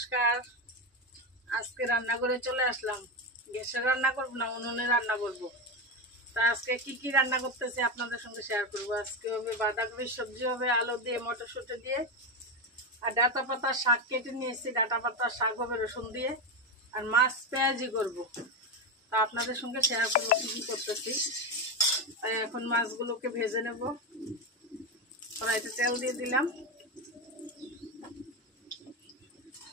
নমস্কার। আজকে রান্না করে চলে আসলাম। গ্যাসে রান্না করব না উনুনে রান্না করব। তা আজকে কি কি রান্না করতেছি আপনাদের সঙ্গে শেয়ার করব। আজকে হবে বাঁধাকপির সবজি, হবে আলু দিয়ে মটরশুঁটি দিয়ে, আর ডাঁটা পাতা শাক কেটে নিয়েছি। ডাঁটা পাতা শাক হবে রসুন দিয়ে, আর মাছ পেঁয়াজি করব। তা আপনাদের সঙ্গে শেয়ার করবো কি কি করতেছি। তাই এখন মাছগুলোকে ভেজে নেব। কড়াইতে তেল দিয়ে দিলাম,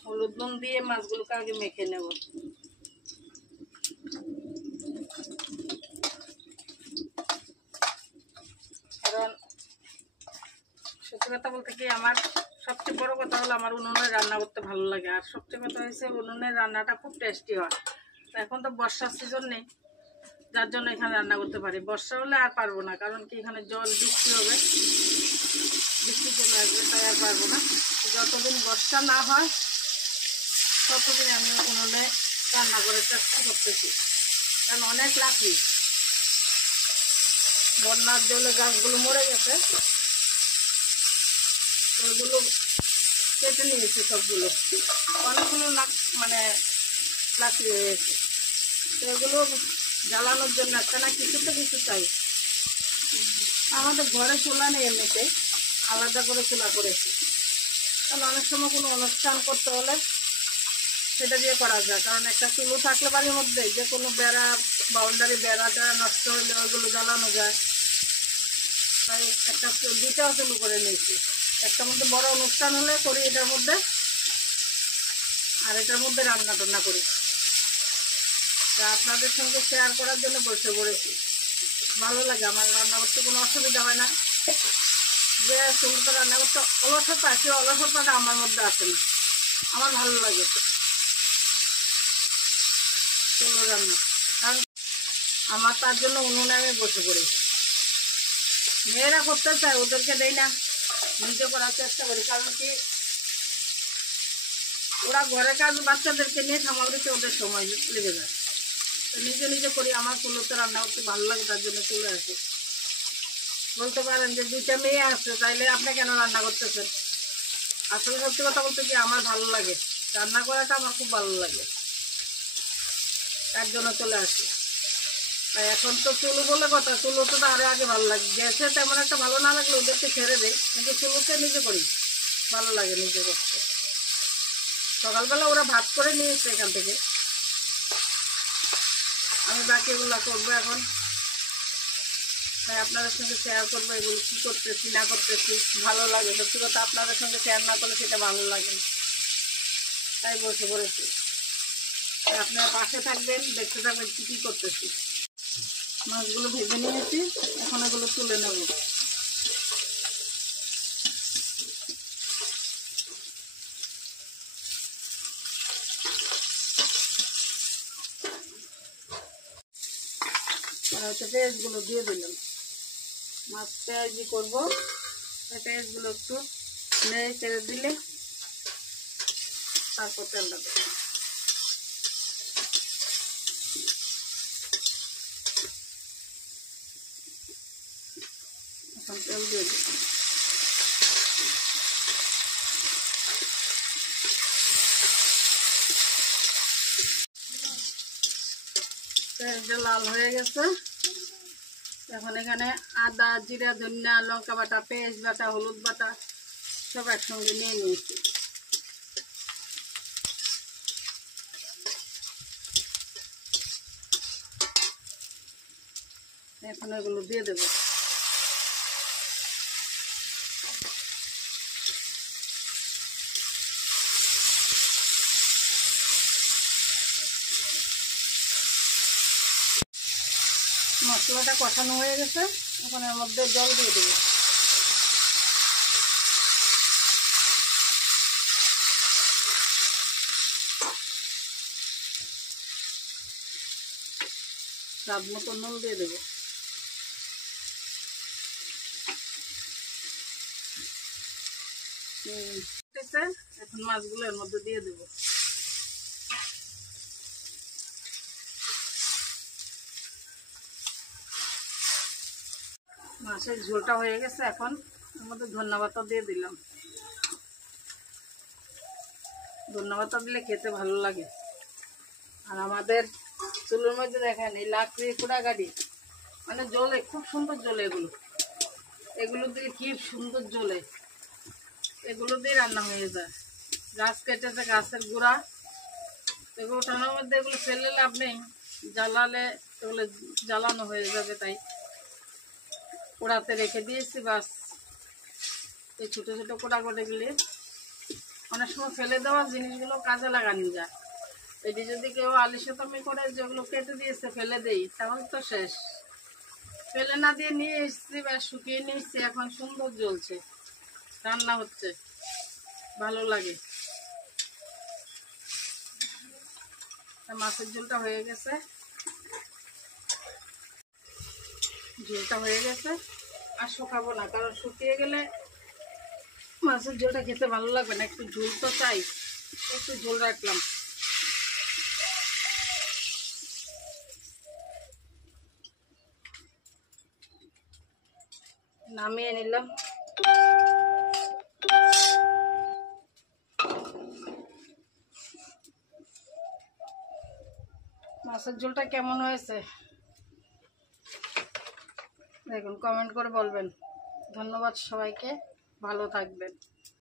হলুদ নুন দিয়ে মাছগুলোকে আগে মেখে নেব। কারণ সত্যি কথা বলতে কি, আমার সবচেয়ে বড় কথা হলো আমার উনুনে রান্না করতে ভালো লাগে। আর সবচেয়ে কথা হয়েছে উনুনের রান্নাটা খুব টেস্টি হয়। এখন তো বর্ষার সিজন নেই, যার জন্য এখানে রান্না করতে পারি। বর্ষা হলে আর পারবো না, কারণ কি এখানে জল বৃষ্টি হবে, বৃষ্টি চলে আসবে, তাই আর পারবো না। যতদিন বর্ষা না হয় ততদিন আমি উনুনে রান্না করার চেষ্টা করতেছি। কারণ অনেক লাকড়ি, বন্যার জলে গাছগুলো মরে গেছে, ওইগুলো কেটে নিয়েছি সবগুলো। অনেকগুলো লাকড়ি হয়ে গেছে। তো এগুলো জ্বালানোর জন্য একটা না কিছু তো কিছু চাই। আমাদের ঘরে চুলা নেই, এমনিতে আলাদা করে চুলা করেছি। কারণ অনেক সময় কোনো অনুষ্ঠান করতে হলে সেটা দিয়ে করা যায়। কারণ একটা চুলো থাকলে বাড়ির মধ্যে যে কোনো বেড়া, বাউন্ডারি বেড়াটা নষ্ট হলে ওইগুলো জ্বালানো যায়। তাই দুটাও চুলো করে নিয়েছি। একটার মধ্যে বড় অনুষ্ঠান হলে করি এটার মধ্যে, আর এটার মধ্যে রান্না টান্না করি। তা আপনাদের সঙ্গে শেয়ার করার জন্য বসে পড়েছি। ভালো লাগে আমার রান্না করতে, কোনো অসুবিধা হয় না। যে চুলোতে রান্না করতে অলসতা, সে অলসতাটা আমার মধ্যে আসে না। আমার ভালো লাগে চুলো রান্না। কারণ আমার তার জন্য উনুনে আমি বসে পড়ি। মেয়েরা করতে চায়, ওদেরকে দেই না, নিজে করার চেষ্টা করি। কারণ কি, ওরা ঘরের কাজ বাচ্চাদেরকে নিয়ে সামাল দিতে ওদের সময় লেগে যায়। তো নিজে নিজে করি। আমার চুলোতে রান্না করতে ভালো লাগে, তার জন্য চলে আসে। বলতে পারেন যে দুইটা মেয়ে আছে, তাইলে আপনি কেন রান্না করতেছেন? আসলে সত্যি কথা বলতে কি, আমার ভালো লাগে রান্না করাটা, আমার খুব ভালো লাগে, তার জন্য চলে আসে। তাই এখন তো চুলো বলে কথা, চুলোতে তো আরো আগে ভালো লাগে। গ্যাসে তেমন একটা ভালো না লাগলে ওদেরকে ছেড়ে দেয়, কিন্তু চুলোতে নিজে করি, ভালো লাগে নিজে করতে। সকালবেলা ওরা ভাত করে নিয়েছে এখান থেকে, আমি বাকিগুলো করবো এখন। তাই আপনাদের সঙ্গে শেয়ার করবো এগুলো কী করতেছি না করতেছি। ভালো লাগে সত্যি কথা, আপনাদের সঙ্গে শেয়ার না করলে সেটা ভালো লাগে না, তাই বসে পড়েছি। তাই আপনারা পাশে থাকবেন, দেখতে থাকবেন কী কী করতেছি। মাছগুলো ভেজে নিয়েছি, এখন এগুলো তুলে নেব। আর হচ্ছে পেঁয়াজগুলো দিয়ে দিলাম। মাছ পেঁয়াজি করবো, পেঁয়াজগুলো একটু নেড়ে চেড়ে দিলে তারপর তেলটা দেবো। এখন তেল দিয়ে দিই। পেঁয়াজটা লাল হয়ে গেছে। এখন এখানে আদা, জিরা, ধনিয়া, লঙ্কা বাটা, পেঁয়াজ বাটা, হলুদ বাটা সব একসঙ্গে নিয়ে নিয়েছি। এখন এগুলো দিয়ে দেবো। মশলাটা কষানো হয়ে গেছে, এখন এর মধ্যে জল দিয়ে দেবো। স্বাদ মতো নুন দিয়ে দেবো। এখন মাছগুলো এর মধ্যে দিয়ে দেবো। মাছের ঝোলটা হয়ে গেছে, এখন এর মধ্যে ধনিয়া পাতা দিয়ে দিলাম। ধন্যবাদ দিলে খেতে ভালো লাগে। আর আমাদের চুলোর মধ্যে দেখেন এই লাকড়ি কুড়া গাড়ি মানে জ্বলে, খুব সুন্দর জ্বলে। এগুলো দিয়ে কি সুন্দর জ্বলে, এগুলো দিয়ে রান্না হয়ে যায়। গাছ কেটেছে, গাছের গুঁড়া, এগুলো উঠানোর মধ্যে এগুলো ফেলে লাভ নেই, জ্বালালে এগুলো জ্বালানো হয়ে যাবে, তাই পোড়াতে রেখে দিয়েছি। বাস এই ছোটো ছোটো কোটা কোটেগুলি অনেক সময় ফেলে দেওয়া জিনিসগুলো কাজে লাগানো যায়। এটি যদি কেউ আলিশাতামি করে যেগুলো কেটে দিয়েছে ফেলে দেই, তাহলে তো শেষ। ফেলে না দিয়ে নিয়ে এসেছি বা শুকিয়ে নিয়ে এসেছি, এখন সুন্দর জ্বলছে, রান্না হচ্ছে, ভালো লাগে। মাছের ঝোলটা হয়ে গেছে, আর শুকাবো না, কারণ শুকিয়ে গেলে মাছের ঝোলটা খেতে ভালো লাগবে না। একটু ঝোল তো চাই, একটু ঝোল রাখলাম। নামিয়ে নিলাম। মাছের ঝোলটা কেমন হয়েছে দেখুন, কমেন্ট করে বলবেন। ধন্যবাদ সবাইকে, ভালো থাকবেন।